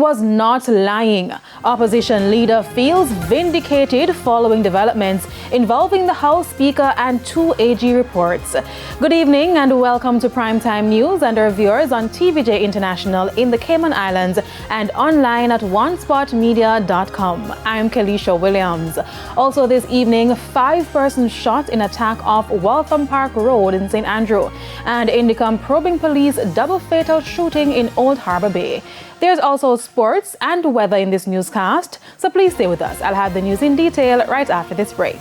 was not lying. Opposition leader feels vindicated following developments involving the House Speaker and 2 AG reports. Good evening and welcome to Primetime News and our viewers on TVJ International in the Cayman Islands and online at onespotmedia.com. I'm Kelisha Williams. Also this evening, 5 persons shot in attack off Waltham Park Road in St. Andrew, and Indicom probing police double fatal shooting in Old Harbour Bay. There's also sports and weather in this newscast, so please stay with us. I'll have the news in detail right after this break.